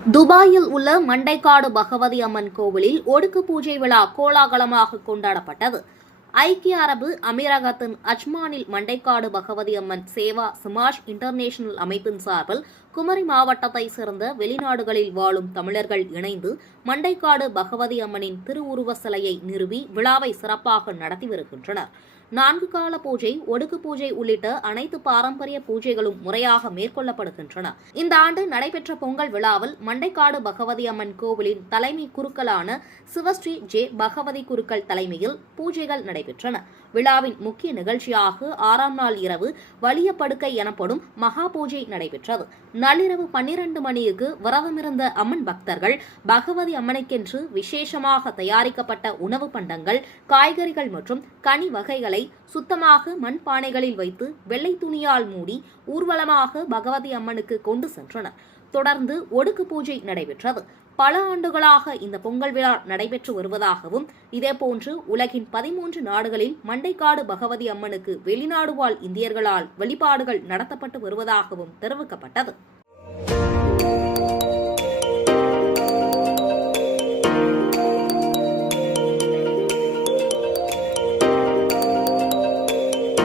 துபாயில் உள்ள மண்டைக்காடு பகவதி அம்மன் கோவிலில் ஒடுக்கு பூஜை விழா கோலாகலமாக கொண்டாடப்பட்டது. ஐக்கிய அரபு அமீரகத்தின் அஜ்மானில் மண்டைக்காடு பகவதி அம்மன் சேவா சமாஜ் இன்டர்நேஷனல் அமைப்பின் சார்பில் குமரி மாவட்டத்தை சேர்ந்த வெளிநாடுகளில் வாழும் தமிழர்கள் இணைந்து மண்டைக்காடு பகவதி அம்மனின் திருவுருவ சிலையை நிறுவி விழாவை சிறப்பாக நடத்தி வருகின்றனர். 4 கால பூஜை, ஒடுக்கு பூஜை உள்ளிட்ட அனைத்து பாரம்பரிய பூஜைகளும் முறையாக மேற்கொள்ளப்படுகின்றன. இந்த ஆண்டு நடைபெற்ற பொங்கல் விழாவில் மண்டைக்காடு பகவதி அம்மன் கோவிலின் தலைமை குருக்களான சிவஸ்ரீ ஜே பகவதி குருக்கள் தலைமையில் பூஜைகள் நடைபெற்றன. விழாவின் முக்கிய நிகழ்ச்சியாக 6ஆம் நாள் இரவு வலிய படுக்கை எனப்படும் மகா பூஜை நடைபெற்றது. நள்ளிரவு 12 மணிக்கு விரதமிருந்த அம்மன் பக்தர்கள் பகவதி அம்மனுக்கென்று விசேஷமாக தயாரிக்கப்பட்ட உணவு பண்டங்கள், காய்கறிகள் மற்றும் கனி வகைகளை சுத்தமாக மண் பானைகளில் வைத்து வெள்ளை துணியால் மூடி ஊர்வலமாக பகவதி அம்மனுக்கு கொண்டு சென்றனர். தொடர்ந்து ஒடுக்கு பூஜை நடைபெற்றது. பல ஆண்டுகளாக இந்த பொங்கல் விழா நடைபெற்று வருவதாகவும், இதேபோன்று உலகின் 13 நாடுகளில் மண்டைக்காடு பகவதி அம்மனுக்கு வெளிநாடு வாழ் இந்தியர்களால் வழிபாடுகள் நடத்தப்பட்டு வருவதாகவும் தெரிவிக்கப்பட்டது.